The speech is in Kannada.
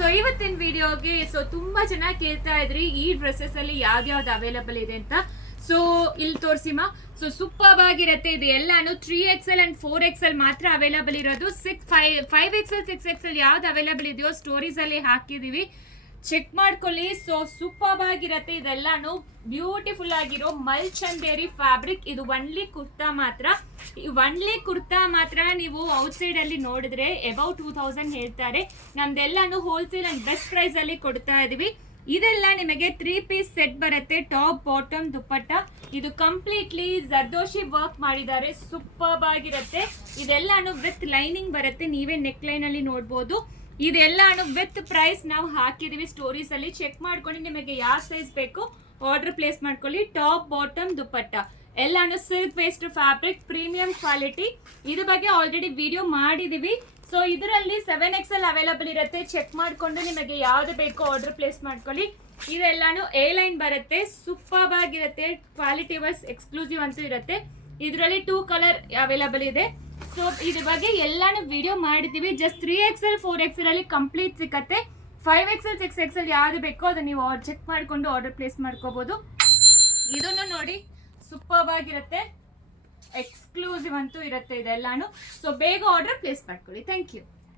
ಸೊ ಇವತ್ತಿನ ವಿಡಿಯೋಗೆ ತುಂಬಾ ಜನ ಕೇಳ್ತಾ ಇದ್ರಿ ಈ ಡ್ರೆಸ್ಸಸ್ ಅಲ್ಲಿ ಯಾವ್ದು ಅವೈಲಬಲ್ ಇದೆ ಅಂತ. ಸೊ ಇಲ್ಲಿ ತೋರಿಸಿಮಾ. ಸೊ ಸೂಪರ್ ಆಗಿರುತ್ತೆ. ಇದು ಎಲ್ಲಾನು 3XL ಅಂಡ್ 4XL ಮಾತ್ರ ಅವೈಲಬಲ್ ಇರೋದು. 5XL 6XL ಯಾವ್ದು ಅವೈಲಬಲ್ ಇದೆಯೋ ಸ್ಟೋರೀಸ್ ಅಲ್ಲಿ ಹಾಕಿದೀವಿ, ಚೆಕ್ ಮಾಡ್ಕೊಳ್ಳಿ. ಸೊ ಸೂಪರ್ ಆಗಿರತ್ತೆ. ಇದೆಲ್ಲಾನು ಬ್ಯೂಟಿಫುಲ್ ಆಗಿರೋ ಮಲ್ ಚಂದೇರಿ ಫ್ಯಾಬ್ರಿಕ್. ಇದು ಒನ್ಲಿ ಕುರ್ತಾ ಮಾತ್ರ ನೀವು ಔಟ್ಸೈಡ್ ಅಲ್ಲಿ ನೋಡಿದ್ರೆ ಅಬೌಟ್ 2000 ಹೇಳ್ತಾರೆ. ನಮ್ದೆಲ್ಲಾನು ಹೋಲ್ಸೇಲ್ ಅಂಡ್ ಬೆಸ್ಟ್ ಪ್ರೈಸ್ ಅಲ್ಲಿ ಕೊಡ್ತಾ ಇದೀವಿ. ಇದೆಲ್ಲ ನಿಮಗೆ 3 ಪೀಸ್ ಸೆಟ್ ಬರುತ್ತೆ. ಟಾಪ್ ಬಾಟಮ್ ದುಪ್ಪಟ್ಟ. ಇದು ಕಂಪ್ಲೀಟ್ಲಿ ಜರ್ದೋಶಿ ವರ್ಕ್ ಮಾಡಿದ್ದಾರೆ. ಸೂಪರ್ ಆಗಿರುತ್ತೆ. ಇದೆಲ್ಲಾನು ವಿತ್ ಲೈನಿಂಗ್ ಬರುತ್ತೆ. ನೀವೇ ನೆಕ್ ಲೈನ್ ಅಲ್ಲಿ ನೋಡ್ಬೋದು. ಇದೆಲ್ಲಾನು ವಿತ್ ಪ್ರೈಸ್ ನಾವು ಹಾಕಿದೀವಿ ಸ್ಟೋರೀಸ್ ಅಲ್ಲಿ. ಚೆಕ್ ಮಾಡ್ಕೊಂಡು ನಿಮಗೆ ಯಾವ ಸೈಜ್ ಬೇಕು ಆರ್ಡರ್ ಪ್ಲೇಸ್ ಮಾಡ್ಕೊಳ್ಳಿ. ಟಾಪ್ ಬಾಟಮ್ ದುಪ್ಪಟ್ಟ ಎಲ್ಲಾನು silk based fabric, premium quality. ಇದ್ರ ಬಗ್ಗೆ ಆಲ್ರೆಡಿ ವಿಡಿಯೋ ಮಾಡಿದೀವಿ. ಸೊ ಇದರಲ್ಲಿ 7XL ಅವೈಲಬಲ್ ಇರುತ್ತೆ. ಚೆಕ್ ಮಾಡ್ಕೊಂಡು ನಿಮಗೆ ಯಾವ್ದು ಬೇಕೋ ಆರ್ಡರ್ ಪ್ಲೇಸ್ ಮಾಡ್ಕೊಳ್ಳಿ. ಇದೆಲ್ಲಾನು ಎ ಲೈನ್ ಬರುತ್ತೆ. ಸೂಪರ್ ಆಗಿರುತ್ತೆ. ಕ್ವಾಲಿಟಿ ವೈಸ್ ಎಕ್ಸ್ಕ್ಲೂಸಿವ್ ಅಂತೂ ಇರುತ್ತೆ. ಇದರಲ್ಲಿ 2 ಕಲರ್ ಅವೈಲಬಲ್ ಇದೆ. ಸೊ ಇದ್ರ ಬಗ್ಗೆ ಎಲ್ಲಾನು ವಿಡಿಯೋ ಮಾಡಿದೀವಿ. ಜಸ್ಟ್ 3XL 4XL ಅಲ್ಲಿ ಕಂಪ್ಲೀಟ್ ಸಿಕ್ಕತ್ತೆ. 5XL 6XL ಯಾವ್ದು ಬೇಕೋ ಅದನ್ನ ನೀವು ಚೆಕ್ ಮಾಡ್ಕೊಂಡು ಆರ್ಡರ್ ಪ್ಲೇಸ್ ಮಾಡ್ಕೋಬಹುದು. ಇದನ್ನು ನೋಡಿ, ಸೂಪರ್ ಆಗಿರುತ್ತೆ. ಎಕ್ಸ್ಕ್ಲೂಸಿವ್ ಅಂತೂ ಇರುತ್ತೆ ಇದೆಲ್ಲಾನು. ಸೊ ಬೇಗ ಆರ್ಡರ್ ಪ್ಲೇಸ್ ಮಾಡ್ಕೊಳ್ಳಿ. Thank you.